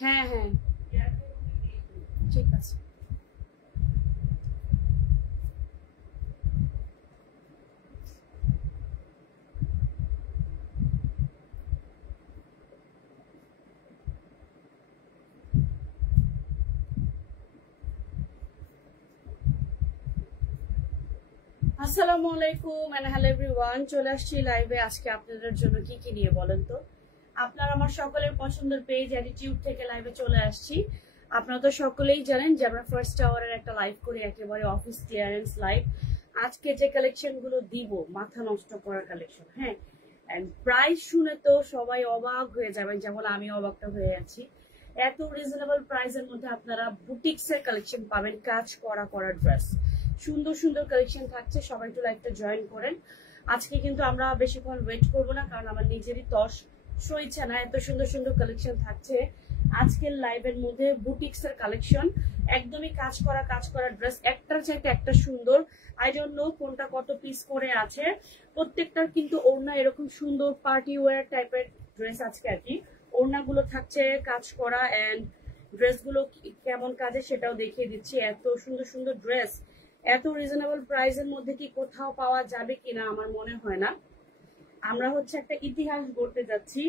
হ্যাঁ হ্যাঁ ঠিক আছে। আসসালামু আলাইকুম এন্ড হ্যালো এভরিওয়ান, চলে আসছি লাইভে। আজকে আপনাদের জন্য কি কি নিয়ে বলেন তো? আপনার আমার সকলের পছন্দের পেজ অ্যাটিটিউড থেকে লাইভে চলে আসছি। আপনারা তো সকলেই জানেন যে আমরা ফার্স্ট আওয়ারের একটা লাইভ করি, একেবারে অফিস ক্লিয়ারেন্স লাইভ। আজকে যে কালেকশন গুলো দিব, মাথা নষ্ট করার কালেকশন। হ্যাঁ, প্রাইস শুনে তো সবাই অবাক হয়ে যাবেন, যেমন আমি অবাকটা হয়ে আছি। এত রিজনেবল প্রাইসের মধ্যে আপনারা বুটিক্স এর কালেকশন পাবেন, কাজ করা ড্রেস, সুন্দর সুন্দর কালেকশন থাকছে। সবাই একটু লাইভটা জয়েন করেন। আজকে কিন্তু আমরা বেশিক্ষণ ওয়েট করবো না, কারণ আমার নিজেরই তস সইছে না, এত সুন্দর সুন্দর কালেকশন থাকছে আজকের লাইভের মধ্যে। বুটিক্স এর কালেকশন, একদমই কাজ করা ড্রেস, একটার চাইতে একটা সুন্দর। আই ডোন্ট নো কোনটা কত পিস করে আছে, প্রত্যেকটার কিন্তু ওড়না এরকম সুন্দর পার্টি ওয়্যার টাইপের ড্রেস আজকে আর কি। ওড়নাগুলো থাকছে কাজ করা, এন্ড ড্রেসগুলো কেমন কাজে সেটাও দেখিয়ে দিচ্ছি। এত সুন্দর সুন্দর ড্রেস এত রিজনেবল প্রাইসের মধ্যে কি কোথাও পাওয়া যাবে কিনা আমার মনে হয় না। আমরা হচ্ছে একটা ইতিহাস গড়তে যাচ্ছি,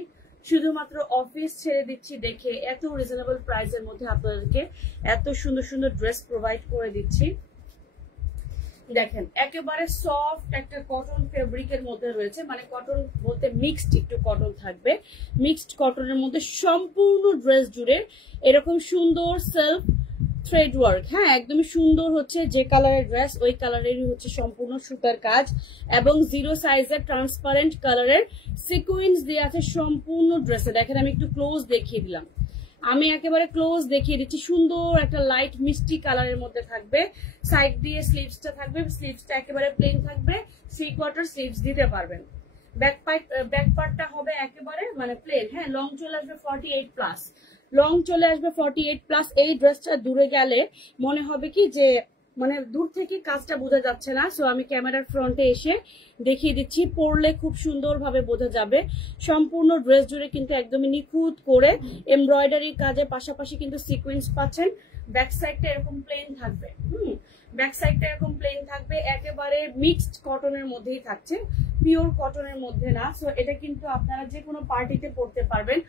শুধুমাত্র অফিস ছেড়ে দিচ্ছি দেখে এত রিজনেবল প্রাইসের মধ্যে আপনাদেরকে এত সুন্দর সুন্দর ড্রেস প্রোভাইড করে দিচ্ছি। দেখেন, একেবারে সফট একটা কটন ফেব্রিকের মধ্যে রয়েছে, মানে কটন বলতে মিক্সড একটু কটন থাকবে। মিক্সড কটনের মধ্যে সম্পূর্ণ ড্রেস জুড়ে এরকম সুন্দর সেলফ থ্রেড ওয়ার্ক। হ্যাঁ, একদমই সুন্দর হচ্ছে, যে কালারের ড্রেস ওই কালারেরই হচ্ছে সম্পূর্ণ সুতার কাজ, এবং জিরো সাইজের ট্রান্সপারেন্ট কালারের সিকুয়েন্স দিয়ে আছে সম্পূর্ণ ড্রেসে। দেখেন, আমি একটু ক্লোজ দেখিয়ে দিলাম, আমি একেবারে ক্লোজ দেখিয়ে দিচ্ছি। সুন্দর একটা লাইট মিষ্টি কালারের মধ্যে থাকবে। সাইড দিয়ে স্লিভসটা থাকবে, স্লিভসটা একেবারে প্লেন থাকবে, 3/4 স্লিভস দিতে পারবেন। ব্যাক পার্টটা হবে একেবারে মানে প্লেন। হ্যাঁ, লং চলে আসবে 48+, লং চলে আসবে 48+। এই ড্রেসটা দূরে গেলে মনে হবে কি যে মানে দূর থেকে কাজটা বোঝা যাচ্ছে না, সো আমি ক্যামেরার ফ্রন্টে এসে দেখিয়ে দিচ্ছি, পরলে খুব সুন্দরভাবে বোঝা যাবে। সম্পূর্ণ ড্রেস জুড়ে কিন্তু একদমই নিখুঁত করে এমব্রয়ডারি কাজের পাশাপাশি কিন্তু সিকোয়েন্স পাচ্ছেন। ব্যাক সাইডটা এরকম প্লেন থাকবে। ব্যাক সাইডটা এরকম প্লেন থাকবে, একেবারে মিক্সড কটনের মধ্যেই থাকছে, পিওর কটনের মধ্যে না। সো এটা কিন্তু আপনারা যে কোনো পার্টিতে পরতে পারবেন।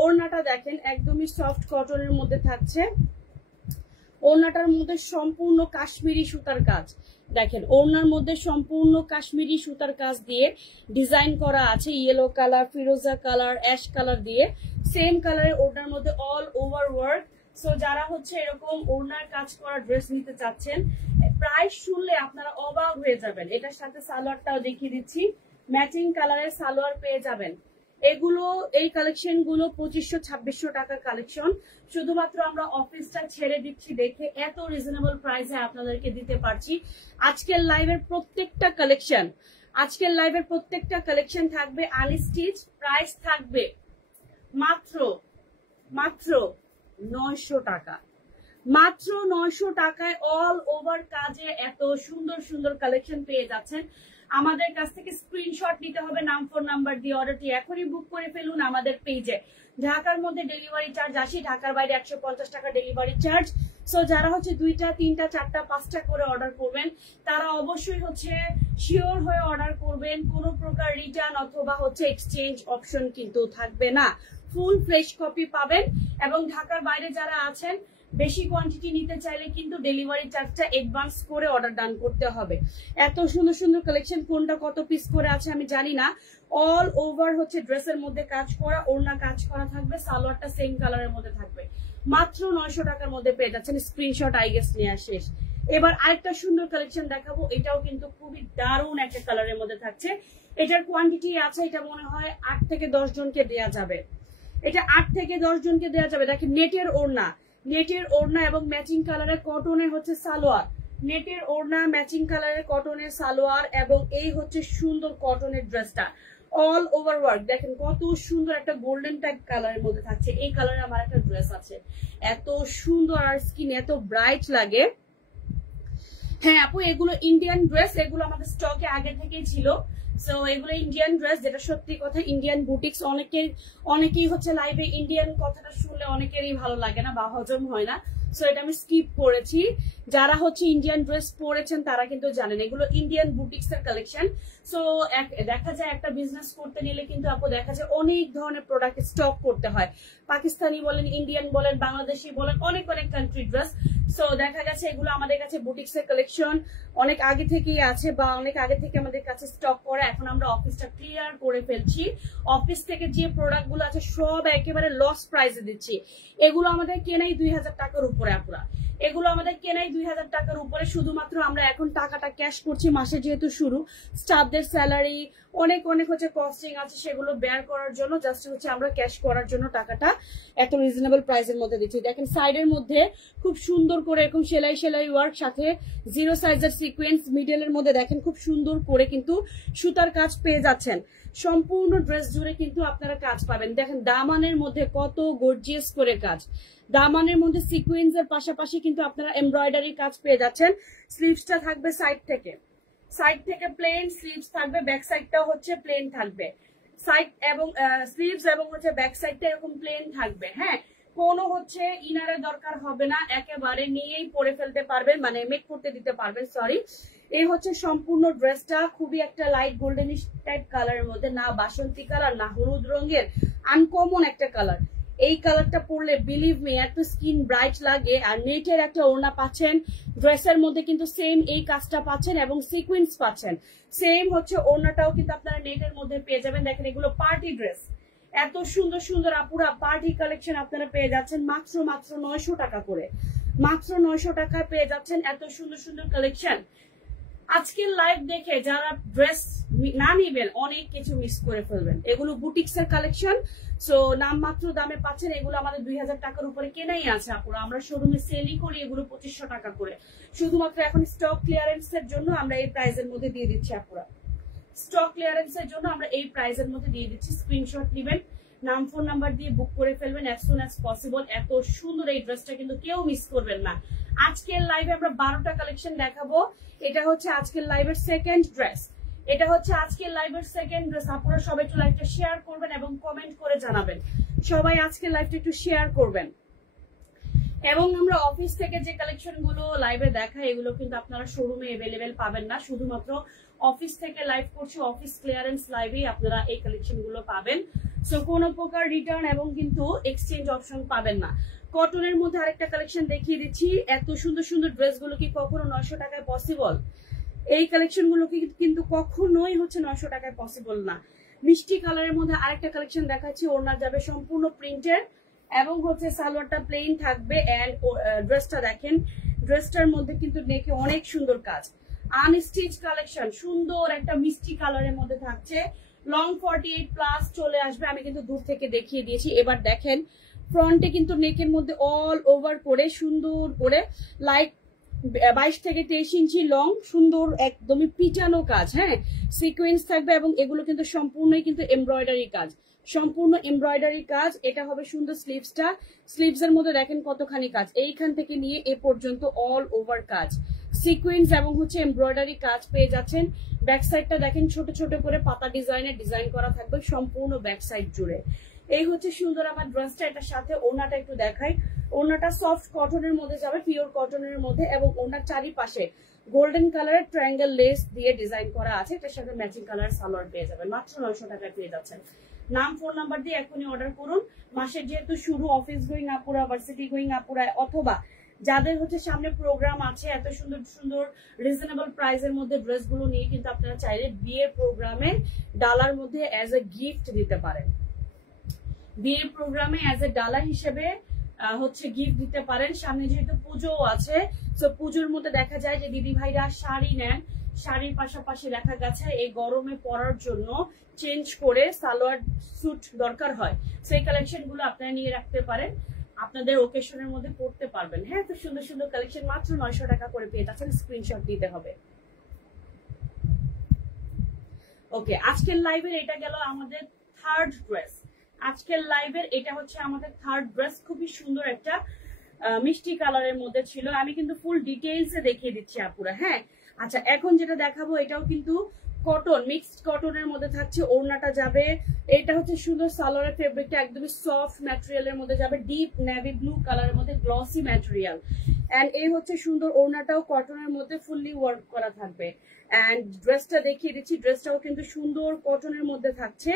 ওড়নাটা দেখেন, একদমই সফট কটনের মধ্যে থাকছে। ওড়নাটার মধ্যে সম্পূর্ণ কাশ্মীরি সুতার কাজ। দেখেন, ওড়নার মধ্যে সম্পূর্ণ কাশ্মীরি সুতার কাজ দিয়ে ডিজাইন করা আছে, ইয়েলো কালার, ফিরোজা কালার, অ্যাশ কালার দিয়ে সেম কালারের ওড়নার মধ্যে অল ওভার ওয়ার্ক। সো যারা হচ্ছে এরকম ওড়নার কাজ করা ড্রেস নিতে চাচ্ছেন, প্রাইস শুনলে আপনারা অবাক হয়ে যাবেন। এটার সাথে সালোয়ারটাও দেখিয়ে দিচ্ছি, ম্যাচিং কালারের সালোয়ার পেয়ে যাবেন। এগুলো এই কালেকশন গুলো 2500-2600 টাকার কালেকশন। শুধুমাত্র আমরা অফিসটা ছেড়ে দিচ্ছি দেখে এত রিজনেবল প্রাইসে আপনাদেরকে দিতে পারছি। আজকের লাইভের প্রত্যেকটা কালেকশন থাকবে আনস্টিচ, প্রাইস থাকবে মাত্র 900 টাকা। মাত্র 900 টাকায় অল ওভার কাজে এত সুন্দর সুন্দর কালেকশন পেয়ে যাচ্ছেন। আমাদের কাছ থেকে স্ক্রিনশট নিতে হবে, নাম ফোন নাম্বার দিয়ে অর্ডারটি এখনই বুক করে ফেলুন আমাদের পেজে। ঢাকার মধ্যে ডেলিভারি চার্জ 80, ঢাকার বাইরে 150 টাকা ডেলিভারি চার্জ। সো যারা হচ্ছে 2টা 3টা 4টা 5টা করে অর্ডার করবেন, তারা অবশ্যই হচ্ছে শিওর হয়ে অর্ডার করবেন। কোনো প্রকার রিটার্ন অথবা হচ্ছে এক্সচেঞ্জ অপশন কিন্তু থাকবে না, ফুল ফ্রেশ কপি পাবেন। এবং ঢাকার বাইরে যারা আছেন, বেশি কোয়ান্টিটি নিতে চাইলে কিন্তু ডেলিভারি চার্জটা অ্যাডভান্স করে অর্ডার ডান করতে হবে। এত সুন্দর সুন্দর কালেকশন, কোনটা কত পিস করে আছে আমি জানি না। অল ওভার হচ্ছে ড্রেসের মধ্যে কাজ করা, ওড়না কাজ করা থাকবে, সালোয়ারটা সেম কালারের মধ্যে থাকবে। মাত্র 900 টাকার মধ্যে পেয়ে যাচ্ছেন। স্ক্রিনশট আই গেস নেওয়া শেষ। এবার আরেকটা সুন্দর কালেকশন দেখাবো, এটাও কিন্তু খুবই দারুণ একটা কালারের মধ্যে থাকছে। এটার কোয়ান্টিটি আছে, এটা মনে হয় 8 থেকে 10 জনকে দেওয়া যাবে। এটা 8 থেকে 10 জনকে দেওয়া যাবে। দেখেন, নেটের ওড়না এবং ম্যাচিং কালারের কটনের হচ্ছে সালোয়ার, নেটের ওড়না ম্যাচিং কালারের কটনের সালোয়ার, এবং এই হচ্ছে সুন্দর কটনের ড্রেসটা অল ওভার ওয়ার্ক। দেখেন কত সুন্দর একটা গোল্ডেন টাইপ কালারের মধ্যে থাকছে। এই কালারে আমার একটা ড্রেস আছে, এত সুন্দর আর স্কিন এত ব্রাইট লাগে। হ্যাঁ আপু, এগুলো ইন্ডিয়ান ড্রেস, এগুলো আমাদের স্টকে আগে থেকেই ছিল। সো এগুলো ইন্ডিয়ান ড্রেস, যেটা সত্যি কথা ইন্ডিয়ান বুটিক্স। অনেকেই হচ্ছে লাইভে ইন্ডিয়ান কথাটা শুনলে অনেকেরই ভালো লাগে না বা হজম হয় না, সো এটা আমি স্কিপ করেছি। যারা হচ্ছে ইন্ডিয়ান ড্রেস পরেছেন তারা কিন্তু জানেন এগুলো ইন্ডিয়ান বুটিক্স এর কালেকশন। সো দেখা যায় একটা বিজনেস করতে নিলে কিন্তু আপু দেখা যায় অনেক ধরনের প্রোডাক্ট স্টক করতে হয়। পাকিস্তানি বলেন, ইন্ডিয়ান বলেন, বাংলাদেশি বলেন, অনেক অনেক কান্ট্রি ড্রেস। সো দেখা গেছে এগুলো আমাদের কাছে বুটিক্স এর কালেকশন অনেক আগে থেকেই আছে বা অনেক আগে থেকে আমাদের কাছে স্টক করে এখন আমরা অফিসটা ক্লিয়ার করে ফেলছি। অফিস থেকে যে প্রোডাক্ট গুলো আছে সব একেবারে লস প্রাইসে দিচ্ছি। এগুলো আমাদের কেনাই 2000 টাকার উপরে আপুরা, এগুলো আমাদের কেনাই 2000 টাকার উপরে। শুধুমাত্র আমরা এখন টাকাটা ক্যাশ করছি, মাসে যেহেতু শুরু, স্টাফদের স্যালারি অনেক অনেক হচ্ছে কস্টিং আছে, সেগুলো বেয়ার করার জন্য জাস্ট হচ্ছে আমরা ক্যাশ করার জন্য টাকাটা এত রিজনেবল প্রাইসের মধ্যে দিচ্ছি। দেখেন সাইডের মধ্যে খুব সুন্দর করে এরকম সেলাই সেলাই ওয়ার্ক, সাথে 0 সাইজের সিকোয়েন্স, মিডলের মধ্যে দেখেন খুব সুন্দর করে কিন্তু সুতার কাজ পেয়ে যাচ্ছেন। সম্পূর্ণ ড্রেস জুড়ে কিন্তু আপনারা কাজ পাবেন। দেখেন দামানের মধ্যে কত গর্জিয়াস করে কাজ, দামানের মধ্যে সিকোয়েন্স এর পাশাপাশি কিন্তু আপনারা এমব্রয়ডারি কাজ পেয়ে যাচ্ছেন। স্লিভসটা থাকবে সাইড থেকে প্লেন স্লিভস থাকবে, ব্যাক সাইডটাও হচ্ছে প্লেন থাকবে। সাইড এবং স্লিভস এবং হচ্ছে ব্যাক সাইডটা এরকম প্লেন থাকবে। হ্যাঁ, কোনো হচ্ছে ইনারের দরকার হবে না, একেবারে নিয়েই পরে ফেলতে পারবেন, মানে মেক করতে দিতে পারবেন। সরি, এই হচ্ছে সম্পূর্ণ ড্রেসটা। খুবই একটা লাইট গোল্ডেনিশ টাইপ কালারের মধ্যে, না বাসন্তী কালার না হলুদ রঙের, আনকমন একটা কালার। এই কালারটা পরলে বিলিভ মি এত স্কিন ব্রাইট লাগে। আর নেটের একটা ওড়না পাচ্ছেন, ড্রেসের মধ্যে কিন্তু সেম এই কাজটা পাচ্ছেন এবং সিকোয়েন্স পাচ্ছেন। সেম হচ্ছে ওড়নাটাও কিন্তু আপনারা নেটের মধ্যে পেয়ে যাবেন। দেখেন এগুলো পার্টি ড্রেস, এত সুন্দর সুন্দর আপুরা পার্টি কালেকশন আপনারা পেয়ে যাচ্ছেন মাত্র 900 টাকা করে, মাত্র 900 টাকায় পেয়ে যাচ্ছেন এত সুন্দর সুন্দর কালেকশন। আজকের লাইভ দেখে যারা ড্রেস না নিবেন অনেক কিছু মিস করে ফেলবেন। এগুলো বুটিক্স এর কালেকশন, সো নামমাত্র দামে পাচ্ছেন। এগুলো আমাদের 2000 টাকার উপরে কেনাই আছে আপুরা, আমরা শোরুমে সেলই করি এগুলো 2500 টাকা করে। শুধুমাত্র এখন স্টক ক্লিয়ারেন্স এর জন্য আমরা এই প্রাইসের মধ্যে দিয়ে দিচ্ছি আপুরা, স্টক ক্লিয়ারেন্স এর জন্য আমরা এই প্রাইসের মধ্যে দিয়ে দিচ্ছি। স্ক্রিনশট নেবেন, নাম ফোন নাম্বার দিয়ে বুক করে ফেলবেন অ্যাজ সুন অ্যাজ পসিবল। এত সুন্দর এই ড্রেসটা কিন্তু কেউ মিস করবেন না। আজকের লাইভে আমরা 12টা কালেকশন দেখাবো। এটা হচ্ছে আজকের লাইভের সেকেন্ড ড্রেস, এটা হচ্ছে আজকের লাইভের সেকেন্ড ড্রেস। আপনারা সবাই একটু লাইভটা শেয়ার করবেন এবং কমেন্ট করে জানাবেন। সবাই আজকের লাইভটা একটু শেয়ার করবেন। এবং আমরা অফিস থেকে যে কালেকশন গুলো লাইভে দেখাই এগুলো কিন্তু আপনারা শোরুমে এভেলেবেল পাবেন না, শুধুমাত্র অফিস থেকে লাইভ করছি, অফিস ক্লিয়ারেন্স লাইভেই আপনারা এই কালেকশন গুলো পাবেন। সো কোনো প্রকার রিটার্ন এবং কিন্তু এক্সচেঞ্জ অপশন পাবেন না। কটনের মধ্যে আরেকটা কালেকশন দেখিয়ে দিচ্ছি। এত সুন্দর সুন্দর ড্রেসগুলো কি কখনো 900 টাকায় পসিবল? এই কালেকশন গুলো কিন্তু কখনোই হচ্ছে 900 টাকায় পসিবল না। মিষ্টি কালারের মধ্যে আরেকটা কালেকশন দেখাচ্ছি, ওড়না যাবে সম্পূর্ণ প্রিন্টের এবং হচ্ছে সালোয়ারটা প্লেন থাকবে। এন্ড ড্রেসটা দেখেন, ড্রেসটার মধ্যে কিন্তু নেকে অনেক সুন্দর কাজ, আনস্টিচ কালেকশন, সুন্দর একটা মিষ্টি কালারের মধ্যে থাকছে। লং 48 প্লাস চলে আসবে, আমি কিন্তু দূর থেকে দেখিয়ে দিয়েছি। এবার দেখেন ফ্রন্টে কিন্তু নেকের মধ্যে অল ওভার করে সুন্দর করে লাইট 22 থেকে 23 ইঞ্চি লং, সুন্দর একদমই পিটানো কাজ। হ্যাঁ, সিকোয়েন্স থাকবে এবং এগুলো কিন্তু সম্পূর্ণই কিন্তু এমব্রয়ডারি কাজ, সম্পূর্ণ এমব্রয়ডারি কাজ। এটা হবে সুন্দর স্লিভসটা, স্লিভস এর মধ্যে দেখেন কতখানি কাজ, এইখান থেকে নিয়ে এ পর্যন্ত অল ওভার কাজ, সিকোয়েন্স এবং হচ্ছে এমব্রয়ডারি কাজ পেয়ে যাচ্ছেন। ব্যাক সাইডটা দেখেন ছোট ছোট করে পাতা ডিজাইনের ডিজাইন করা থাকবে সম্পূর্ণ ব্যাক সাইড জুড়ে। এই হচ্ছে সুন্দর আমার ড্রেসটা। এটার সাথে ওড়নাটা একটু দেখাই। ওড়নাটা সফট কটনের মধ্যে যাবে, পিওর কটনের মধ্যে, এবং ওড়নার চারিপাশে গোল্ডেন কালারের ট্রায়াঙ্গেল লেস দিয়ে ডিজাইন করা আছে। এটার সাথে ম্যাচিং কালার সালোয়ার পেয়ে যাবেন, মাত্র 900 টাকায় পেয়ে যাচ্ছেন। নাম ফোন নাম্বার দিয়ে এখনই অর্ডার করুন। মাসের যেহেতু শুরু, অফিস গোয়িং আপুরা, ভার্সিটি গোয়িং আপুরা, অথবা যাদের হচ্ছে সামনে প্রোগ্রাম আছে, এত সুন্দর সুন্দর রিজনেবল প্রাইসের মধ্যে ড্রেসগুলো নিয়ে কিন্তু আপনারা চাইলে বিয়ের প্রোগ্রামে ডালার মধ্যে অ্যাজ এ গিফট দিতে পারেন। বিয়ের প্রোগ্রামে অ্যাজ এ ডালা হিসেবে হচ্ছে গিফট দিতে পারেন। সামনে যেহেতু পুজো আছে, তো পুজোর মধ্যে দেখা যায় যে দিদি ভাইরা শাড়ি নেন, শাড়ির পাশাপাশি দেখা গেছে এই গরমে পরার জন্য চেঞ্জ করে সালোয়ার স্যুট দরকার হয়, সেই কালেকশন গুলো আপনারা নিয়ে রাখতে পারেন, আপনাদের ওকেশনের মধ্যে পড়তে পারবেন। হ্যাঁ, তো সুন্দর সুন্দর কালেকশন মাত্র 900 টাকা করে পেয়ে যাচ্ছেন। স্ক্রিনশট দিতে হবে। ওকে, আজকের লাইভের এটা গেল আমাদের থার্ড ড্রেস। আজকের লাইভের এটা হচ্ছে আমাদের থার্ড ড্রেস। খুবই সুন্দর একটা মিষ্টি কালারের মধ্যে ছিল। আমি কিন্তু ফুল ডিটেইলসে দেখিয়ে দিচ্ছি আপুরা। হ্যাঁ, আচ্ছা এখন যেটা দেখাবো এটাও কিন্তু কটন, মিক্সড কটনের মধ্যে থাকছে। ওড়নাটা যাবে, এটা হচ্ছে সুন্দর সালোয়ারের ফেব্রিকটা একদমই সফট ম্যাটেরিয়ালের মধ্যে যাবে, ডিপ নেভি ব্লু কালারের মধ্যে গ্লসি ম্যাটেরিয়াল। এন্ড এই হচ্ছে সুন্দর ওড়নাটাও কটনের মধ্যে ফুললি ওয়ার্ক করা থাকবে। এন্ড ড্রেসটা দেখিয়ে দিচ্ছি, ড্রেসটাও কিন্তু সুন্দর কটনের মধ্যে থাকছে।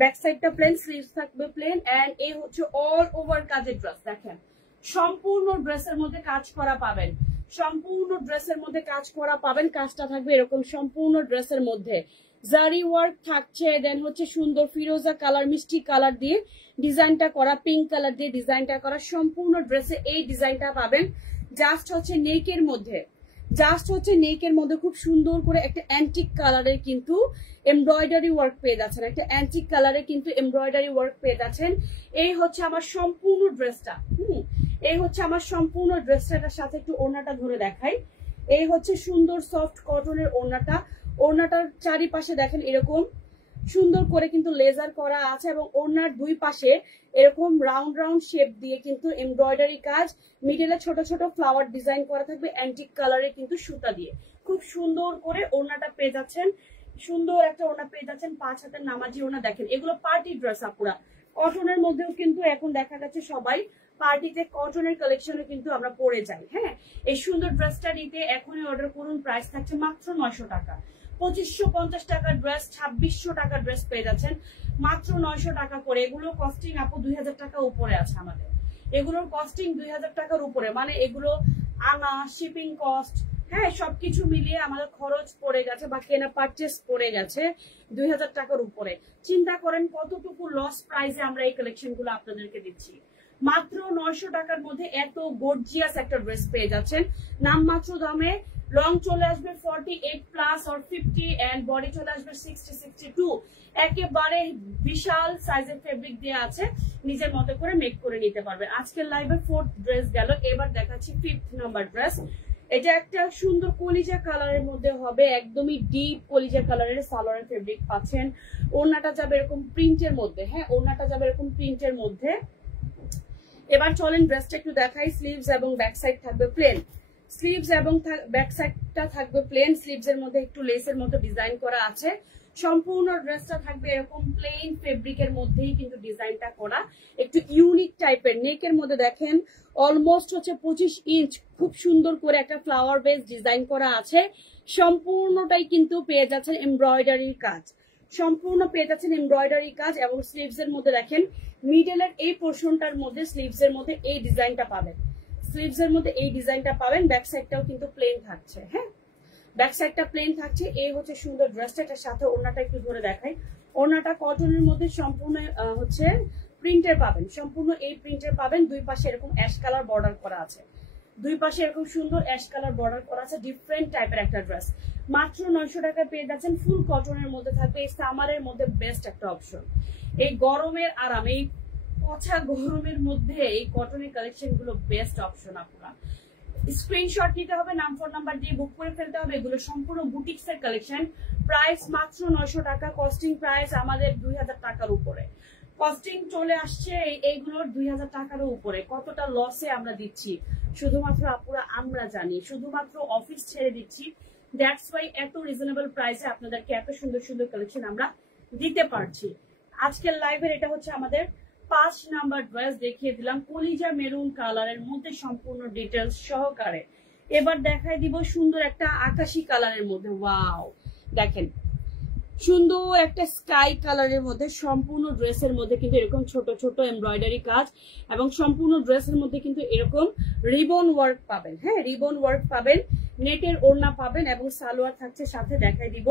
ব্যাক সাইডটা প্লেন, স্লিভস থাকবে প্লেন। এন্ড এই হচ্ছে অল ওভার কাজের ড্রেস। দেখেন সম্পূর্ণ ড্রেসের মধ্যে কাজ করা পাবেন, সম্পূর্ণ ড্রেসের মধ্যে কাজ করা পাবেন। কাজটা থাকবে এরকম সম্পূর্ণ ড্রেসের মধ্যে, জারি ওয়ার্ক থাকছে। দেন হচ্ছে সুন্দর ফিরোজা কালার, মিষ্টি কালার দিয়ে ডিজাইনটা করা, পিঙ্ক কালার দিয়ে ডিজাইনটা করা। সম্পূর্ণ ড্রেসে এই ডিজাইনটা পাবেন। জাস্ট হচ্ছে নেকের মধ্যে, জাস্ট হচ্ছে নেকের মধ্যে খুব সুন্দর করে একটা অ্যান্টিক কালারের কিন্তু এমব্রয়ডারি ওয়ার্ক পেয়ে যাচ্ছেন, একটা অ্যান্টিক কালারে কিন্তু এমব্রয়ডারি ওয়ার্ক পেয়ে যাচ্ছেন। এই হচ্ছে আমার সম্পূর্ণ ড্রেসটা। এই হচ্ছে আমার সম্পূর্ণ ড্রেসটার সাথে একটু ওড়নাটা ধরে দেখাই। এই হচ্ছে সুন্দর সফট কটনের ওড়নাটা। ওড়নাটার চারিপাশে দেখেন এরকম সুন্দর করে কিন্তু লেজার করা আছে এবং ওড়নার দুই পাশে এরকম রাউন্ড রাউন্ড শেপ দিয়ে কিন্তু এমব্রয়ডারি কাজ, মিডলে ছোট ছোট ফ্লাওয়ার ডিজাইন করা থাকবে অ্যান্টিক কালারে কিন্তু সুতা দিয়ে। খুব সুন্দর করে ওড়নাটা পেয়ে যাচ্ছেন, সুন্দর একটা ওড়না পেয়ে যাচ্ছেন, 5 হাতের নামাজি ওড়না। দেখেন এগুলো পার্টি ড্রেস আপুরা, কটনের মধ্যেও কিন্তু এখন দেখা যাচ্ছে সবাই পার্টিতে কটনের কালেকশনে কিন্তু আমরা পরে যাই। হ্যাঁ, এই সুন্দর ড্রেসটা নিতে এখনই অর্ডার করুন। প্রাইস থাকছে মাত্র 900 টাকা। 2550 টাকার ড্রেস 2600 টাকার ড্রেস পেয়ে যাচ্ছেন মাত্র 900 টাকা করে। এগুলো কস্টিং আপু 2000 টাকা উপরে আছে আমাদের, এগুলোর কস্টিং 2000 টাকার উপরে। মানে এগুলো আনা, শিপিং কস্ট, হ্যাঁ সবকিছু মিলিয়ে আমাদের খরচ পড়ে গেছে বা কেনা পারচেস পড়ে গেছে 2000 টাকার উপরে। চিন্তা করেন কতটুকু লস প্রাইসে আমরা এই কালেকশন গুলো আপনাদেরকে দিচ্ছি। মাত্র 900 টাকার মধ্যে এত গর্জিয়াস একটা ড্রেস পেয়ে যাচ্ছেন নামমাত্র দামে। লং চলে আসবে 48+ or 50 এন্ড বডি চলে আসবে 60-62। একেবারে বিশাল সাইজের ফেব্রিক দিয়ে আছে, নিজের মতো করে মেক করে নিতে পারবে। আজকের লাইভে 4th ড্রেস গেল, এবার দেখাচ্ছি 5th নাম্বার ড্রেস। এটা একটা সুন্দর কলিজা কালারের মধ্যে হবে, একদমই ডিপ কলিজা কালারের সালোয়ারের ফেব্রিক পাচ্ছেন। ওড়নাটা যাবে এরকম প্রিন্টের মধ্যে। হ্যাঁ, ওড়নাটা যাবে এরকম প্রিন্টের মধ্যে। এবার চলেন ড্রেসটা একটু দেখাই। স্লিভস এবং ব্যাক সাইড থাকবে প্লেন, স্লিভস এবং ব্যাক সাইডটা থাকবে প্লেন। স্লিভস এর মধ্যে একটু লেসের মতো ডিজাইন করা আছে। সম্পূর্ণ ড্রেসটা থাকবে এরকম প্লেন ফেব্রিকের মধ্যেই কিন্তু ডিজাইনটা করা, একটু ইউনিক টাইপের। নেকের মধ্যে দেখেন অলমোস্ট হচ্ছে 25 ইঞ্চ খুব সুন্দর করে একটা ফ্লাওয়ার বেস ডিজাইন করা আছে। সম্পূর্ণটাই কিন্তু পেয়ে যাচ্ছেন এমব্রয়ডারির কাজ, সম্পূর্ণ পেয়ে যাচ্ছেন এমব্রয়ডারি কাজ। এবং স্লিভস এর মধ্যে দেখেন মিডলের এই পোর্শনটার মধ্যে স্লিভস এর মধ্যে এই ডিজাইনটা পাবেন, স্লিভস এর মধ্যে এই ডিজাইনটা পাবেন। ব্যাক সাইডটাও কিন্তু প্লেন থাকছে। হ্যাঁ, ব্যাক সাইডটা প্লেন থাকছে। এই হচ্ছে সুন্দর ড্রেসটা। এটার সাথে ওড়নাটা একটু ধরে দেখাই। ওড়নাটা কটনের মধ্যে সম্পূর্ণ হচ্ছে প্রিন্টের পাবেন, সম্পূর্ণ এই প্রিন্টের পাবেন। দুই পাশে এরকম অ্যাশ কালার বর্ডার করা আছে, দুই পাশে এরকম সুন্দর অ্যাশ কালার বর্ডার করা আছে। ডিফারেন্ট টাইপের একটা ড্রেস মাত্র 900 টাকায় পেয়ে যাচ্ছেন। ফুল কটনের মধ্যে থাকবে, এই সামারের মধ্যে বেস্ট একটা অপশন। এই গরমের আরাম, এই পচা গরমের মধ্যে এই কটনের কালেকশন গুলো বেস্ট অপশন। আপনারা স্ক্রিনশট নিতে হবে, নাম ফোন নাম্বার দিয়ে বুক করে ফেলতে হবে। এগুলো সম্পূর্ণ বুটিক্স এর কালেকশন। প্রাইস মাত্র 900 টাকা, কস্টিং প্রাইস আমাদের 2000 টাকার উপরে। কস্টিং চলে আসছে এইগুলোর 2000 টাকারও উপরে। কতটা লসে আমরা দিচ্ছি শুধুমাত্র আপুরা আমরা জানি, শুধুমাত্র অফিস ছেড়ে দিচ্ছি। দ্যাটস ওয়াই এত রিজনেবল প্রাইসে আপনাদেরকে এত সুন্দর সুন্দর কালেকশন আমরা দিতে পারছি। আজকের লাইভের এটা হচ্ছে আমাদের 5 নাম্বার ড্রেস দেখিয়ে দিলাম কলিজা মেরুন কালারের মধ্যে সম্পূর্ণ ডিটেলস সহকারে। এবার দেখাই দিব সুন্দর একটা আকাশি কালারের মধ্যে। ওয়াও, দেখেন সুন্দর একটা স্কাই কালারের মধ্যে সম্পূর্ণ ড্রেসের মধ্যে কিন্তু এরকম ছোট ছোট এমব্রয়ডারি কাজ এবং সম্পূর্ণ ড্রেসের মধ্যে কিন্তু এরকম রিবন ওয়ার্ক পাবেন। হ্যাঁ, রিবন ওয়ার্ক পাবেন, নেটের ওড়না পাবেন এবং সালোয়ার থাকছে সাথে। দেখাই দিব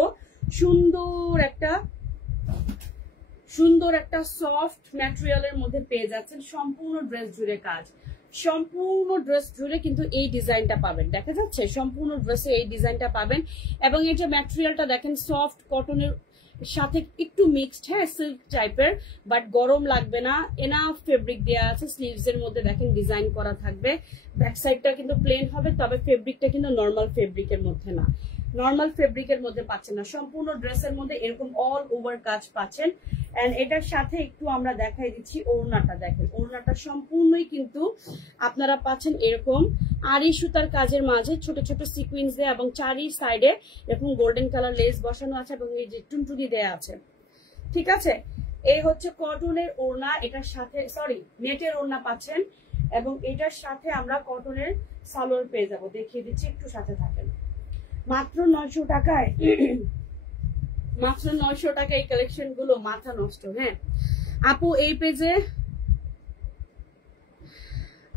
সুন্দর একটা সফট ম্যাটেরিয়ালের মধ্যে পেয়ে যাচ্ছেন। সম্পূর্ণ ড্রেস জুড়ে কাজ, সম্পূর্ণ ড্রেস জুড়ে কিন্তু এই ডিজাইনটা পাবেন। দেখা যাচ্ছে সম্পূর্ণ ড্রেসে এই ডিজাইনটা পাবেন। এবং এই যে ম্যাটেরিয়ালটা দেখেন সফট কটনের সাথে একটু মিক্সড, হ্যাঁ সিল্ক টাইপের, বাট গরম লাগবে না, এনাফ ফেব্রিক দেওয়া আছে। স্লিভস এর মধ্যে দেখেন ডিজাইন করা থাকবে। ব্যাক সাইডটা কিন্তু প্লেন হবে, তবে ফেব্রিকটা কিন্তু নর্মাল ফেব্রিকের মধ্যে না। নর্মাল ফেব্রিকের মধ্যে পাচ্ছেন না, সম্পূর্ণ ড্রেসের মধ্যে এরকম অল ওভার কাজ পাচ্ছেন। এন্ড এটার সাথে একটু আমরা দেখাই দিচ্ছি ওড়নাটা। দেখেন ওড়নাটা সম্পূর্ণই কিন্তু আপনারা পাচ্ছেন এরকম আড়ি সুতার কাজের মাঝে ছোট ছোট সিকুয়েন্স দেয়া এবং চারি সাইডে এরকম গোল্ডেন কালার লেস বসানো আছে এবং এই যে টুনটুনি দেয়া আছে। ঠিক আছে, এই হচ্ছে কটনের ওড়না, এটার সাথে সরি নেটের ওড়না পাচ্ছেন এবং এটার সাথে আমরা কটনের সালোয়ার পেয়ে যাবো। দেখিয়ে দিচ্ছি, একটু সাথে থাকেন। মাত্র 900 টাকায়, মাত্র 900 টাকায় এই কালেকশন গুলো মাথা নষ্ট। হ্যাঁ আপু এই পেজে,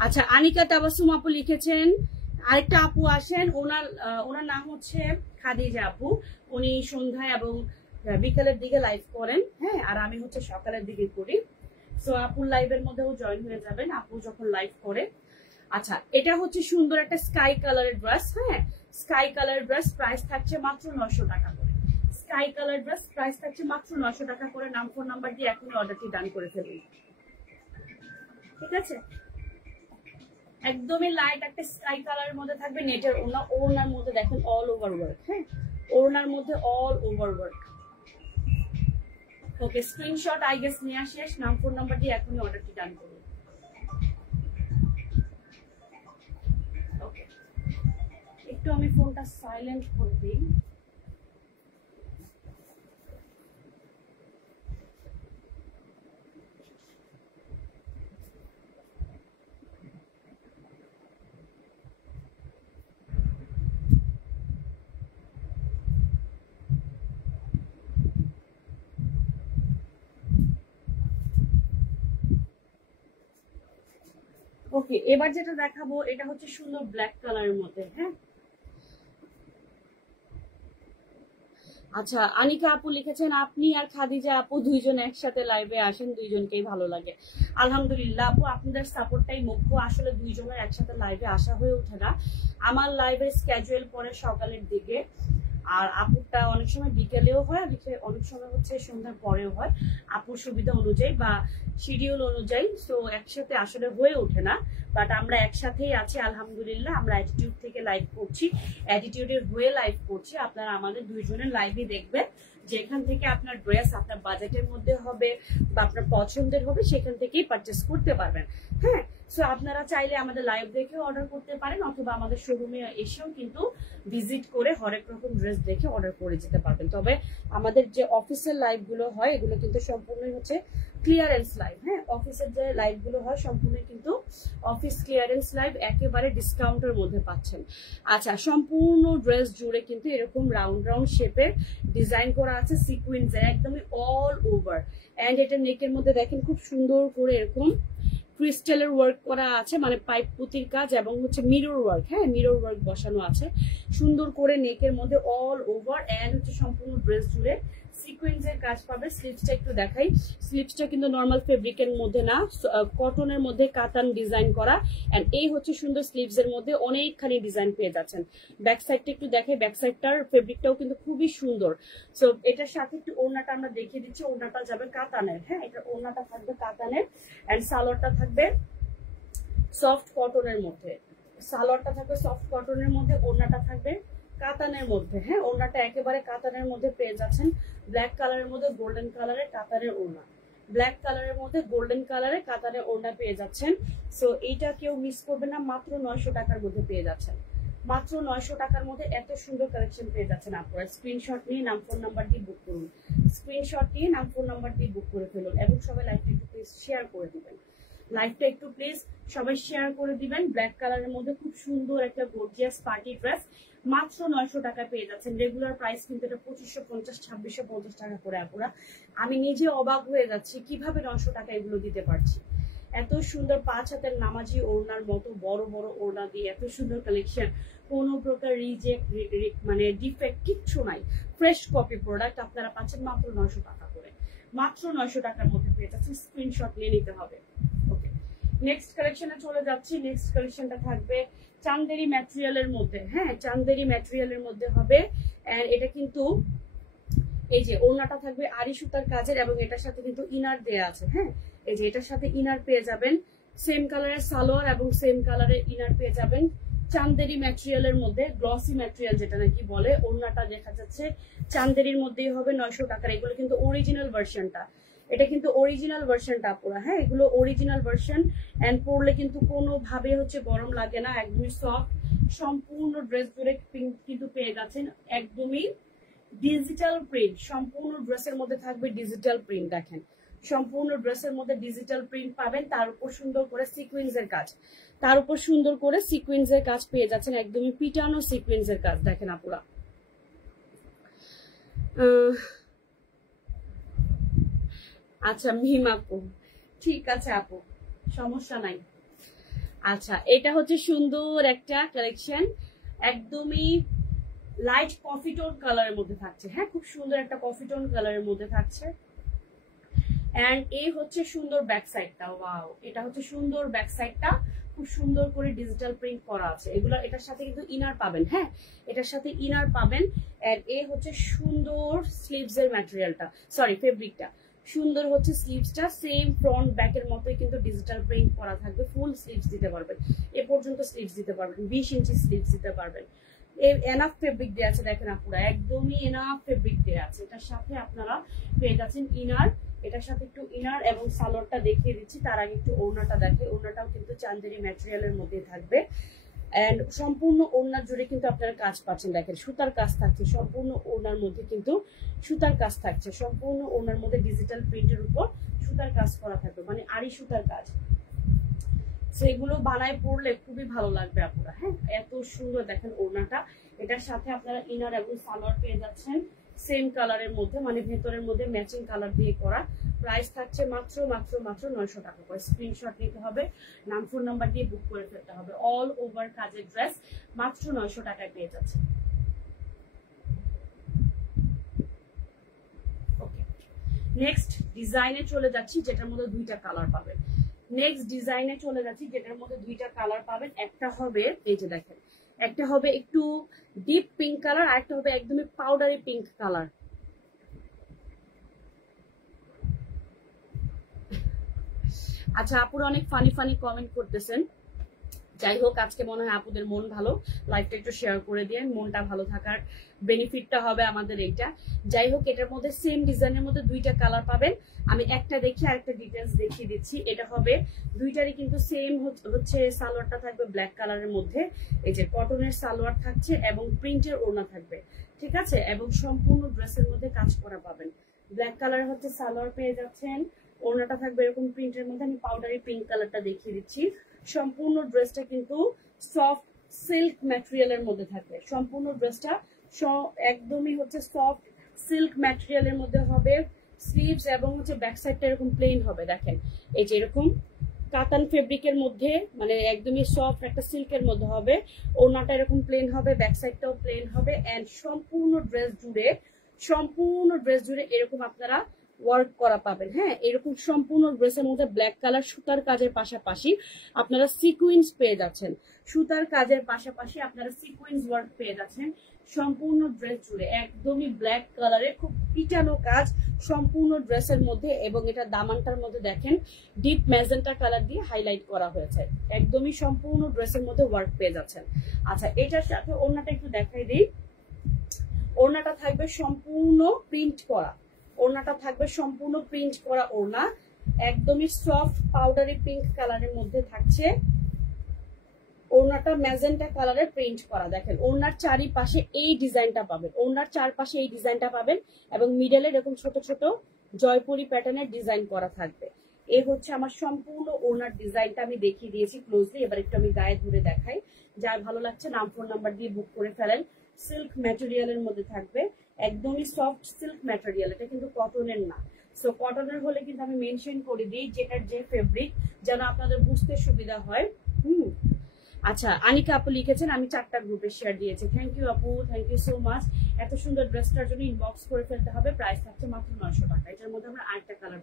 আচ্ছা আনিকা তাবাসুম আপু লিখেছেন। আরেকটা আপু আসেন, ওনার নাম হচ্ছে খাদিজা আপু। উনি সন্ধ্যায় এবং বিকেলের দিকে লাইভ করেন। হ্যাঁ, আর আমি হচ্ছে সকালের দিকে করি। সো আপুর লাইভের মধ্যেও জয়েন হয়ে যাবেন আপু যখন লাইভ করে। আচ্ছা, এটা হচ্ছে সুন্দর একটা স্কাই কালারের ড্রেস। হ্যাঁ, স্কাই কালার ড্রেস, প্রাইস থাকছে মাত্র 900 টাকা করে। স্কাই কালার ড্রেস প্রাইস থাকছে মাত্র 900 টাকা করে। নাম ফোন নাম্বার দিয়ে এখনই অর্ডারটি ডান করে ফেলুন। ঠিক আছে, একদমই লাইট একটা স্কাই কালারের মধ্যে থাকবে নেটের ওড়না। ওড়নার মধ্যে দেখেন অল ওভার ওয়ার্ক। হ্যাঁ, ওড়নার মধ্যে all over work. Okay, screenshot I guess নিয়ে আসিস, নাম ফোন নাম্বার দিয়ে এখনই অর্ডারটি ডান করুন। ওকে, একটু আমি ফোনটা সাইলেন্ট করে দিই। ওকে, এবার যেটা দেখাবো এটা হচ্ছে সুন্দর ব্ল্যাক কালারের মধ্যে। হ্যাঁ, আচ্ছা আনিকা আপু লিখেছেন আপনি আর খাদিজা আপু দুইজন একসাথে লাইভে আসেন, দুইজনকেই ভালো লাগে। আলহামদুলিল্লাহ আপু, আপনাদের সাপোর্টটাই মুখ্য। আসলে দুইজনের একসাথে লাইভে আসা হয়ে ওঠে না। আমার লাইভের স্কেজুয়াল পরে সকালের দিকে, আর আপুরটা অনেক সময় বিকেলেও হয়, অনেক সময় হচ্ছে সন্ধ্যার পরেও হয়, আপুর সুবিধা অনুযায়ী বা শিডিউল অনুযায়ী। সো একসাথে আসলে হয়ে ওঠে না, বাট আমরা একসাথেই আছি আলহামদুলিল্লাহ। আমরা অ্যাটিটিউড থেকে লাইভ করছি, অ্যাটিটিউডের হয়ে লাইভ করছি। আপনারা আমাদের দুইজনের লাইভই দেখবেন, যেখান থেকে আপনার ড্রেস আপনার বাজেটের মধ্যে হবে বা আপনার পছন্দের হবে সেখান থেকেই পারচেস করতে পারবেন। হ্যাঁ, সো আপনারা চাইলে আমাদের লাইভ দেখেও অর্ডার করতে পারেন, অথবা আমাদের শোরুমে এসেও কিন্তু ভিজিট করে হরেক রকম ড্রেস দেখে অর্ডার করে যেতে পারবেন। তবে আমাদের যে অফিসের লাইভ গুলো হয় এগুলো কিন্তু সম্পূর্ণই হচ্ছে ক্লিয়ারেন্স লাইভ। হ্যাঁ, অফিসের যে লাইভ গুলো হয় সম্পূর্ণ কিন্তু অফিস ক্লিয়ারেন্স লাইভ, একেবারে ডিসকাউন্টের মধ্যে পাচ্ছেন। আচ্ছা, সম্পূর্ণ ড্রেস জুড়ে কিন্তু এরকম রাউন্ড রাউন্ড শেপের ডিজাইন করা আছে সিকুয়েন্সের, একদমই অল ওভার। এন্ড এটা নেকের মধ্যে দেখেন খুব সুন্দর করে এরকম ক্রিস্টালের ওয়ার্ক করা আছে, মানে পাইপ পুতির কাজ এবং হচ্ছে মিরর ওয়ার্ক। হ্যাঁ, মিরর ওয়ার্ক বসানো আছে সুন্দর করে নেকের মধ্যে অল ওভার। এন্ড হচ্ছে সম্পূর্ণ ড্রেস জুড়ে সিকোয়েন্সের কাজ পাবে। স্লিভসটা একটু দেখাই, স্লিভসটা কিন্তু নর্মাল ফেব্রিকের মধ্যে না, কটনের মধ্যে কাতান ডিজাইন করা। এন্ড এই হচ্ছে সুন্দর স্লিভস এর মধ্যে অনেকখানি ডিজাইন পেয়ে যাচ্ছেন। ব্যাক সাইডটা একটু দেখাই, ব্যাক সাইডটার ফেব্রিকটাও কিন্তু খুবই সুন্দর। সো এটার সাথে একটু ওড়নাটা আমরা দেখিয়ে দিচ্ছি, ওড়নাটা যাবে কাতানের। হ্যাঁ, এটা ওড়নাটা থাকবে কাতানের এন্ড সালোয়ারটা থাকবে সফট কটনের মধ্যে। সালোয়ারটা থাকবে সফট কটনের মধ্যে, ওড়নাটা থাকবে কাতানের মধ্যে। হ্যাঁ, ওড়নাটা একেবারে কাতানের মধ্যে পেয়ে যাচ্ছেন। ব্ল্যাক কালারের মধ্যে গোল্ডেন কালারের কাতানের ওড়না, ব্ল্যাক কালারের মধ্যে গোল্ডেন কালারের কাতানের ওড়না পেয়ে যাচ্ছেন। সো এইটা কেউ মিস করবে না, মাত্র 900 টাকার মধ্যে পেয়ে যাচ্ছেন। মাত্র 900 টাকার মধ্যে এত সুন্দর কালেকশন পেয়ে যাচ্ছেন। আপনারা স্ক্রিনশট নিয়ে নাম ফোন নাম্বার দিয়ে বুক করুন, স্ক্রিনশট নিয়ে নাম ফোন নাম্বার দিয়ে বুক করে ফেলুন এবং সবাই লাইভটা একটু প্লিজ শেয়ার করে দিবেন। লাইভটা একটু প্লিজ সবাই শেয়ার করে দিবেন। ব্ল্যাক কালারের মধ্যে খুব সুন্দর একটা গর্জিয়াস পার্টি ড্রেস মাত্র 900 টাকা পেয়ে যাচ্ছেন। রেগুলার প্রাইস কিন্তু এটা 2550 2650 টাকা করে। আপুরা, আমি নিজে অবাক হয়ে যাচ্ছি কিভাবে 900 টাকা এগুলো দিতে পারছি। এত সুন্দর 5 হাতের নামাজি ওড়নার মতো বড় বড় ওড়না দিয়ে এত সুন্দর কালেকশন, কোনো প্রকার রিজেক্ট মানে ডিফেক্ট কিচ্ছু নাই, ফ্রেশ কপি প্রোডাক্ট আপনারা পাচ্ছেন মাত্র 900 টাকা করে। মাত্র 900 টাকার মধ্যে পেয়ে যাচ্ছেন, স্ক্রিনশট নিয়ে নিতে হবে। ওকে, নেক্সট কালেকশনে চলে যাচ্ছি। নেক্সট কালেকশনটা থাকবে চান্দেরি ম্যাটেরিয়ালের মধ্যে। হ্যাঁ, চান্দেরি ম্যাটেরিয়ালের মধ্যে হবে। এন্ড এটা কিন্তু এই যে ওড়নাটা থাকবে আড়ি সুতার কাজের এবং এটার সাথে কিন্তু ইনার দেয়া আছে। হ্যাঁ, এই যে এটার সাথে ইনার পেয়ে যাবেন, সেম কালারের সালোয়ার এবং সেম কালারের ইনার পেয়ে যাবেন। চান্দেরি ম্যাটেরিয়ালের মধ্যে, গ্লসি ম্যাটেরিয়াল যেটা নাকি বলে। ওড়নাটা দেখা যাচ্ছে চান্দেরির মধ্যেই হবে, 900 টাকার। এগুলো কিন্তু অরিজিনাল ভার্সনটা, এটা কিন্তু অরিজিনাল ভার্সনটা পুরো। হ্যাঁ, এগুলো অরিজিনাল ভার্সন, এন্ড পরলে কিন্তু কোনোভাবে হচ্ছে গরম লাগে না, একদমই সফট। সম্পূর্ণ ড্রেস জুড়ে পিঙ্ক কিন্তু পেয়ে গেছেন, একদমই ডিজিটাল প্রিন্ট। সম্পূর্ণ ড্রেসের মধ্যে থাকবে ডিজিটাল প্রিন্ট। দেখেন, সম্পূর্ণ ড্রেসের মধ্যে ডিজিটাল প্রিন্ট পাবেন, তার উপর সুন্দর করে সিকোয়েন্সের কাজ, তার উপর সুন্দর করে সিকোয়েন্সের কাজ পেয়ে যাচ্ছেন, একদমই পিটানো সিকোয়েন্সের কাজ। দেখেন আপুরা, আচ্ছা মিম আপু, ঠিক আছে আপু, সমস্যা নাই। আচ্ছা, এটা হচ্ছে সুন্দর একটা কালেকশন, একদমই লাইট কফি টোন কালারের মধ্যে থাকছে। হ্যাঁ, খুব সুন্দর একটা কফি টোন কালারের মধ্যে থাকছে। এন্ড এই হচ্ছে সুন্দর ব্যাক সাইডটা। ওয়াও, এটা হচ্ছে সুন্দর ব্যাক সাইডটা, খুব সুন্দর করে ডিজিটাল প্রিন্ট করা আছে। এগুলো এটার সাথে কিন্তু ইনার পাবেন। হ্যাঁ, এটার সাথে ইনার পাবেন। এন্ড এই হচ্ছে সুন্দর স্লিভস এর ম্যাটেরিয়ালটা, সরি ফেব্রিকটা। সুন্দর হচ্ছে স্লিভসটা, সেম ফ্রন্ট ব্যাকের মতোই কিন্তু ডিজিটাল প্রিন্ট করা থাকবে। ফুল স্লিভস দিতে পারবেন, এ পর্যন্ত স্লিভস দিতে পারবেন, 20 ইঞ্চি স্লিভস দিতে পারবেন। এনাফ ফেব্রিক দেওয়া আছে, দেখেন আপুরা, একদমই এনাফ ফেব্রিক দেওয়া আছে। এটার সাথে আপনারা পেয়ে যাচ্ছেন ইনার, এটার সাথে একটু ইনার এবং সালোয়ারটা দেখিয়ে দিচ্ছি। তার আগে একটু ওড়নাটা দেখে, ওড়নাটাও কিন্তু চান্দেরি ম্যাটেরিয়ালের মধ্যে থাকবে। এন্ড সম্পূর্ণ ওড়না জুড়ে কিন্তু আপনারা কাজ পাচ্ছেন। দেখেন, সুতার কাজ থাকছে সম্পূর্ণ ওড়নার মধ্যে, কিন্তু সুতার কাজ থাকছে সম্পূর্ণ ওড়নার মধ্যে, ডিজিটাল প্রিন্টের উপর সুতার কাজ করা থাকবে, মানে আড়ি সুতার কাজ। সেগুলো বানায় পড়লে খুবই ভালো লাগবে আপনারা। হ্যাঁ, এত সুন্দর দেখেন ওড়নাটা। এটার সাথে আপনারা ইনার এবং সালোয়ার পেয়ে যাচ্ছেন সেম কালারের মধ্যে, মানে ভেতরের মধ্যে ম্যাচিং কালার দিয়ে করা। প্রাইস থাকছে মাত্র মাত্র মাত্র 900 টাকা করে। স্ক্রিনশট নিতে হবে, নাম ফোন নাম্বার দিয়ে বুক করে ফেলতে হবে। অল ওভার কাজের ড্রেস মাত্র 900 টাকায় পেয়ে যাচ্ছে। ওকে, নেক্সট ডিজাইনে চলে যাচ্ছি, যেটার মধ্যে দুইটা কালার পাবেন। নেক্সট ডিজাইনে চলে যাচ্ছি, যেটার মধ্যে দুইটা কালার পাবেন। একটা হবে, এই যে দেখেন, একটা হবে একটু ডিপ পিঙ্ক কালার, আর একটা হবে একদমই পাউডারি পিঙ্ক কালার। আচ্ছা, আপুরা অনেক ফানি ফানি কমেন্ট করতেছেন। যাই হোক, আজকে মনে হয় আপুদের মন ভালো, লাইভটা একটু শেয়ার করে দিয়ে, মনটা ভালো থাকার বেনিফিটটা হবে আমাদের এইটা। যাই হোক, এটার মধ্যে সেম ডিজাইনের মধ্যে দুইটা কালার পাবেন। আমি একটা দেখি আর একটা ডিটেলস দেখিয়ে দিচ্ছি। এটা হবে দুইটারই কিন্তু সেম হচ্ছে, সালোয়ারটা থাকবে ব্ল্যাক কালারের মধ্যে, এই যে কটনের সালোয়ার থাকছে এবং প্রিন্টের ওড়না থাকবে, ঠিক আছে। এবং সম্পূর্ণ ড্রেসের মধ্যে কাজ করা পাবেন। ব্ল্যাক কালার হচ্ছে সালোয়ার পেয়ে যাচ্ছেন, ওড়নাটা থাকবে এরকম প্রিন্টের মধ্যে। আমি পাউডারি পিঙ্ক কালারটা দেখিয়ে দিচ্ছি। সম্পূর্ণ ড্রেসটা কিন্তু সফট সিল্ক ম্যাটেরিয়ালের মধ্যে থাকবে। সম্পূর্ণ ড্রেসটা একদমই হচ্ছে সফট সিল্ক ম্যাটেরিয়ালের মধ্যে হবে। স্লিভস এবং হচ্ছে ব্যাক সাইডটা এরকম প্লেন হবে। দেখেন, এই যে এরকম কাতান ফেব্রিকের মধ্যে, মানে একদমই সফট একটা সিল্কের মধ্যে হবে। ওড়নাটা এরকম প্লেন হবে, ব্যাক সাইডটাও প্লেন হবে। এন্ড সম্পূর্ণ ড্রেস জুড়ে এরকম আপনারা ওয়ার্ক করা পাবেন। হ্যাঁ, এরকম সম্পূর্ণ ড্রেসের মধ্যে ব্ল্যাক কালার সুতার কাজের পাশাপাশি আপনারা সিকুয়েন্স পেয়ে যাচ্ছেন। সুতার কাজের পাশাপাশি আপনারা সিকুয়েন্স ওয়ার্ক পেয়ে যাচ্ছেন সম্পূর্ণ ড্রেস জুড়ে। একদমই ব্ল্যাক কালারের খুব পিটানো কাজ সম্পূর্ণ ড্রেসের মধ্যে। এবং এটা দামানটার মধ্যে দেখেন ডিপ ম্যাজেন্টা কালার দিয়ে হাইলাইট করা হয়েছে। একদমই সম্পূর্ণ ড্রেসের মধ্যে ওয়ার্ক পেয়ে যাচ্ছেন। আচ্ছা, এটার সাথে ওড়নাটা একটু দেখাই দিই। ওড়নাটা থাকবে সম্পূর্ণ প্রিন্ট করা, ওড়নাটা থাকবে সম্পূর্ণ প্রিন্ট করা ওড়না, একদমই সফট পাউডারি পিঙ্ক কালারের মধ্যে থাকছে। ওড়নাটা ম্যাজেন্টা কালারের প্রিন্ট করা। দেখেন, ওড়নার চারিপাশে এই ডিজাইনটা পাবেন, ওড়নার চারপাশে এই ডিজাইনটা পাবেন এবং মিডলে এরকম ছোট ছোট জয়পুরি প্যাটার্নের ডিজাইন করা থাকবে। এই হচ্ছে আমার সম্পূর্ণ ওড়নার ডিজাইনটা আমি দেখিয়ে দিয়েছি ক্লোজলি। এবার একটু আমি গায়ে ধরে দেখাই। যার ভালো লাগছে নাম ফোন নাম্বার দিয়ে বুক করে ফেলেন। সিল্ক ম্যাটেরিয়ালের মধ্যে থাকবে, একদমই সফট সিল্ক ম্যাটেরিয়াল, এটা কিন্তু কটনের না। সো কটনের হলে কিন্তু আমি মেনশন করে দিই যেটার যে ফেব্রিক, যেন আপনাদের বুঝতে সুবিধা হয়। আচ্ছা, আনিকা আপু লিখেছেন আমি 4টা গ্রুপে শেয়ার দিয়েছি। থ্যাংক ইউ আপু, থ্যাংক ইউ সো মাচ। এত সুন্দর ড্রেসটার জন্য ইনবক্স করে ফেলতে হবে। প্রাইস থাকছে মাত্র 900 টাকা। এটার মধ্যে আমরা আরেকটা কালার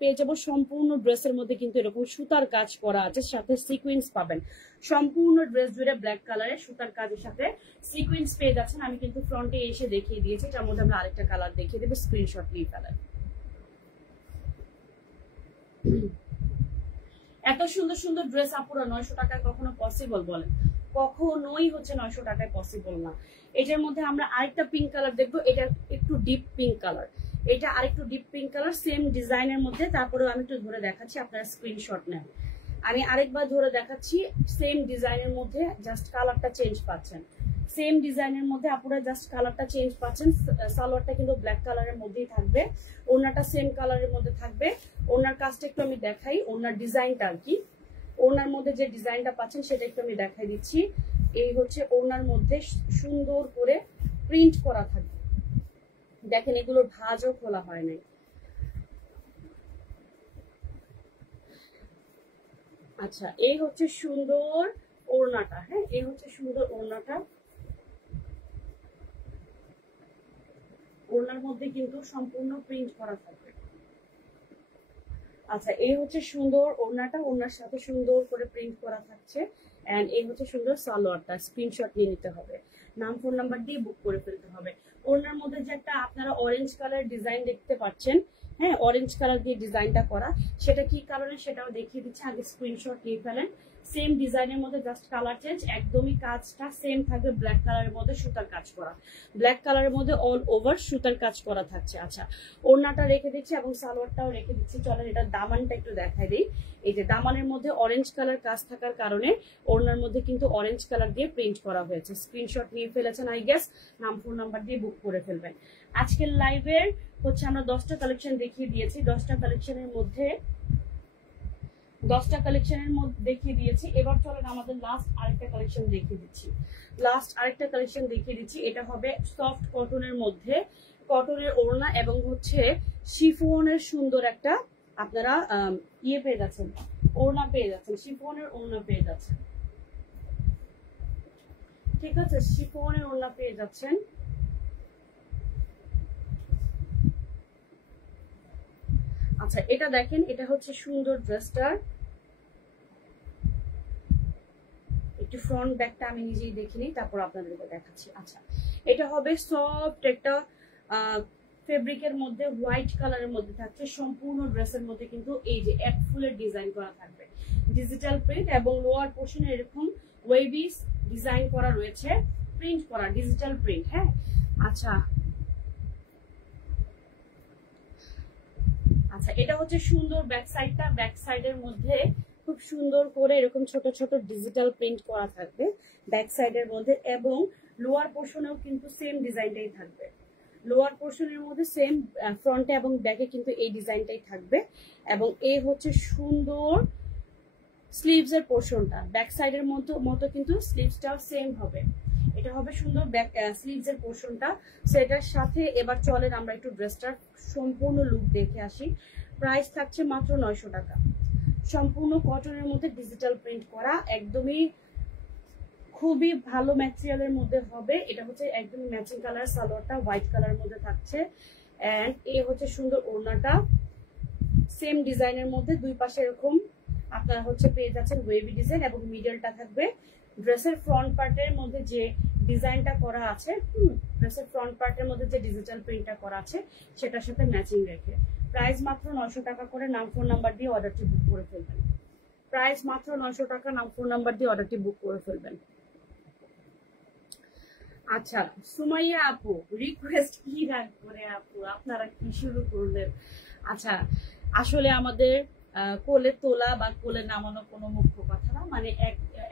পেয়ে যাবো। সম্পূর্ণ ড্রেসের মধ্যে কিন্তু এরকম সুতার কাজ করা আছে, সাথে সিকোয়েন্স পাবেন। সম্পূর্ণ ড্রেস জুড়ে ব্ল্যাক কালারের সুতার কাজের সাথে সিকোয়েন্স পেয়ে যাচ্ছেন। আমি কিন্তু ফ্রন্টে এসে দেখিয়ে দিয়েছি। এটার মধ্যে আমরা আরেকটা কালার দেখিয়ে দেবো, স্ক্রিনশট নিয়ে ফেলেন। এত সুন্দর সুন্দর ড্রেস আপুরা 900 টাকায় কখনো পসিবল বলেন? কখনোই হচ্ছে 900 টাকায় পসিবল না। এটার মধ্যে আমরা আরেকটা পিঙ্ক কালার দেখবো, এটা একটু ডিপ পিঙ্ক কালার, এটা আরেকটু ডিপ পিঙ্ক কালার, সেম ডিজাইনের মধ্যে। তারপরে আমি একটু ধরে দেখাচ্ছি, আপনারা স্ক্রিনশট নেন। আমি আরেকবার ধরে দেখাচ্ছি, সেম ডিজাইনের মধ্যে জাস্ট কালারটা চেঞ্জ পাচ্ছেন। সেম ডিজাইনের মধ্যে আপুরা জাস্ট কালারটা চেঞ্জ পাচ্ছেন। সালোয়ারটা কিন্তু ব্ল্যাক কালারের মধ্যেই থাকবে, ওড়নাটা সেম কালারের মধ্যে থাকবে। ওড়নার কাজটা একটু আমি দেখাই, ওড়নার ডিজাইনটা আর কি, ওড়নার মধ্যে যে ডিজাইনটা পাচ্ছেন সেটা একটু আমি দেখাই দিচ্ছি। এই হচ্ছে ওড়নার মধ্যে সুন্দর করে প্রিন্ট করা থাকবে, দেখেন এগুলোর ভাঁজও খোলা হয় নাই। আচ্ছা, এই হচ্ছে সুন্দর ওড়নাটা, হ্যাঁ এই হচ্ছে সুন্দর ওড়নাটা। ওড়নার মধ্যে কিন্তু সম্পূর্ণ প্রিন্ট করা থাকবে। আচ্ছা, এই হচ্ছে সুন্দর ওড়নাটা, ওড়নার সাথে সুন্দর করে প্রিন্ট করা থাকছে। এন্ড এই হচ্ছে সুন্দর সালোয়ারটা, স্ক্রিনশট নিয়ে নিতে হবে, নাম ফোন নাম্বার দিয়ে বুক করে ফেলতে হবে। ওড়নার মধ্যে যে একটা আপনারা অরেঞ্জ কালার ডিজাইন দেখতে পাচ্ছেন, হ্যাঁ অরেঞ্জ কালার দিয়ে ডিজাইনটা করা, সেটা কি কারণে সেটাও দেখিয়ে দিচ্ছে, আগে স্ক্রিনশট নিয়ে ফেলেন। সেম ডিজাইনের মধ্যে জাস্ট কালার চেঞ্জ, একদমই কাজটা সেম থাকবে, ব্ল্যাক কালারের মধ্যে সুতার কাজ করা, ব্ল্যাক কালারের মধ্যে অল ওভার সুতার কাজ করা থাকছে। আচ্ছা, ওড়নাটা রেখে দিচ্ছি এবং সালোয়ারটাও রেখে দিচ্ছি। চলেন এটা দামানটা একটু দেখাই দিই। এই যে দামানের মধ্যে অরেঞ্জ কালার কাজ থাকার কারণে ওড়নার মধ্যে কিন্তু অরেঞ্জ কালার দিয়ে প্রিন্ট করা হয়েছে। স্ক্রিনশট নিয়ে ফেলেছেন আই গেস, নাম ফোন নাম্বার দিয়ে বুক করে ফেলবেন। আজকের লাইভের হচ্ছে আমরা 10টা কালেকশন দেখিয়ে দিয়েছি, 10টা কালেকশনের মধ্যে দেখিয়ে দিয়েছি। এবার চলেন আমাদের লাস্ট আরেকটা কালেকশন দেখিয়ে দিচ্ছি। এটা হবে সফট কটনের মধ্যে, কটনের ওড়না এবং হচ্ছে শিফনের সুন্দর একটা আপনারা ইয়ে পেয়ে যাচ্ছেন, ওড়না পেয়ে যাচ্ছেন, শিফনের ওড়না পেয়ে যাচ্ছেন। ঠিক আছে, শিফনের ওড়না পেয়ে যাচ্ছেন। আচ্ছা, এটা দেখেন, এটা হচ্ছে সুন্দর ড্রেসটার একটু ফ্রন্ট ব্যাকটা আমি নিজেই দেখিনি, তারপর আপনাদেরকে দেখাচ্ছি। আচ্ছা, এটা হবে সফট একটা ফেব্রিকের মধ্যে, হোয়াইট কালারের মধ্যে থাকছে। সম্পূর্ণ ড্রেসের মধ্যে কিন্তু এই যে এক ফুলের ডিজাইন করা থাকবে, ডিজিটাল প্রিন্ট এবং লোয়ার পোর্শনে এরকম ওয়েভি ডিজাইন করা রয়েছে, প্রিন্ট করা ডিজিটাল প্রিন্ট। হ্যাঁ, আচ্ছা আচ্ছা, এটা হচ্ছে সুন্দর ব্যাক সাইডটা, ব্যাক সাইডের মধ্যে খুব সুন্দর করে এরকম ছোট ছোট ডিজিটাল প্রিন্ট করা থাকবে ব্যাক সাইডের মধ্যে, এবং লোয়ার পোর্শনেও কিন্তু সেম ডিজাইনটাই থাকবে। লোয়ার পোর্শনের মধ্যে সেম, ফ্রন্টে এবং ব্যাকে কিন্তু এই ডিজাইনটাই থাকবে। এবং এই হচ্ছে সুন্দর স্লিভস এর পোর্শনটা, ব্যাক সাইডের মতো কিন্তু স্লিভসটাও সেম হবে। এটা হবে সুন্দর ব্যাক স্লিভস এর পোর্শনটা। সেটার সাথে এবার চলেন আমরা একটু ড্রেসটার সম্পূর্ণ লুক দেখে আসি। প্রাইস থাকছে মাত্র 900 টাকা, সম্পূর্ণ কটনের মধ্যে ডিজিটাল প্রিন্ট করা, একদমই খুবই ভালো ম্যাটেরিয়ালের মধ্যে হবে। এটা হচ্ছে একদম ম্যাচিং কালার, সালোয়ারটা হোয়াইট কালারের মধ্যে থাকছে। এন্ড এই হচ্ছে সুন্দর ওড়নাটা, সেম ডিজাইনের মধ্যে দুই পাশে এরকম আপনারা হচ্ছে পেয়ে যাচ্ছেন ওয়েভি ডিজাইন, এবং মিডলটা থাকবে ড্রেসের ফ্রন্ট পার্টের মধ্যে যে ডিজাইনটা করা আছে, ড্রেসের ফ্রন্ট পার্টের মধ্যে যে ডিজিটাল প্রিন্টটা করা আছে সেটার সাথে ম্যাচিং রেখে। প্রাইস মাত্র 900 টাকা করে, নাম ফোন নাম্বার দিয়ে অর্ডারটি বুক করে ফেলবেন। প্রাইস মাত্র 900 টাকা, নাম ফোন নাম্বার দিয়ে অর্ডারটি বুক করে ফেলবেন। আচ্ছা, সুমাইয়া আপু রিকোয়েস্ট কি রাখ করে আপু, আপনারা কি শুরু করলেন? আচ্ছা, আসলে আমাদের কোলে তোলা বা কোলে নামানো কোনো মুখ্য কথা না, মানে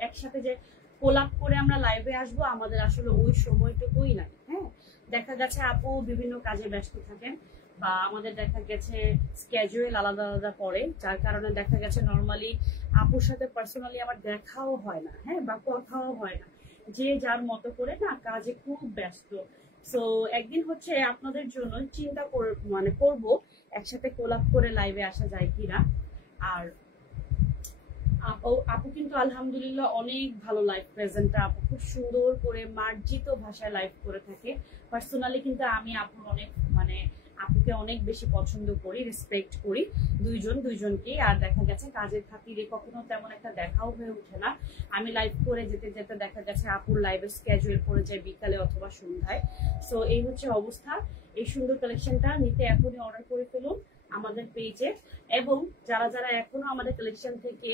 একসাথে যে কোলাপ করে আমরা লাইভে আসবো, আমাদের আসলে ওই সময়টুকুই নাই। হ্যাঁ, দেখা গেছে আপু বিভিন্ন কাজে ব্যস্ত থাকেন, বা আমাদের দেখা গেছে স্কেজুয়েল আলাদা আলাদা পড়ে, যার কারণে দেখা গেছে নর্মালি আপুর সাথে পার্সোনালি আমার দেখাও হয় না, হ্যাঁ, বা কথাও হয় না, যে যার মতো করে না কাজে খুব ব্যস্ত। সো একদিন হচ্ছে আপনাদের জন্য চিন্তা করব একসাথে কোলাপ করে লাইভে আসা যায় কিনা। আর আপু কিন্তু আলহামদুলিল্লাহ অনেক ভালো লাইভ প্রেজেন্টার, আপু খুব সুন্দর করে মার্জিত ভাষায় লাইভ করে থাকে। পার্সোনালি কিন্তু আমি আপুর অনেক আপুকে অনেক বেশি পছন্দ করি, রেসপেক্ট করি দুইজনকেই। আর দেখা গেছে কাজের খাতিরে কখনো তেমন একটা দেখাও হয়ে ওঠে না। আমি লাইভ করে যেতে যেতে দেখা গেছে আপুর লাইভের স্কেজুয়েল পড়ে যায় বিকালে অথবা সন্ধ্যায়। সো এই হচ্ছে অবস্থা। এই সুন্দর কালেকশনটা নিতে এখনই অর্ডার করে ফেলুন, আমাদের পেজে। এবং যারা যারা এখনো আমাদের কালেকশন থেকে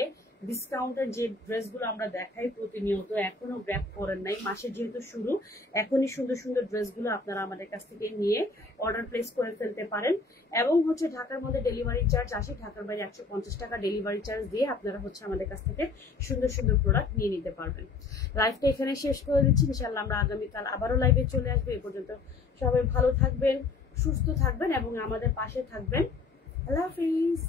ডিসকাউন্টের যে ড্রেসগুলো আমরা দেখাই প্রতিনিয়ত এখনো গ্র্যাব করেন নাই, মাসের যেহেতু শুরু, এখনই সুন্দর সুন্দর ড্রেসগুলো আপনারা আমাদের কাছ থেকে নিয়ে অর্ডার প্লেস করে ফেলতে পারেন। এবং হচ্ছে ঢাকার মধ্যে ডেলিভারি চার্জ আসে, ঢাকার বাইরে 150 টাকা ডেলিভারি চার্জ দিয়ে আপনারা হচ্ছে আমাদের কাছ থেকে সুন্দর সুন্দর প্রোডাক্ট নিয়ে নিতে পারবেন। লাইভটা এখানে শেষ করে দিচ্ছি, ইনশাআল্লাহ আমরা আগামীকাল আবারও লাইভে চলে আসবো। এই পর্যন্ত সবাই ভালো থাকবেন, সুস্থ থাকবেন এবং আমাদের পাশে থাকবেন। আল্লাহ হাফিজ।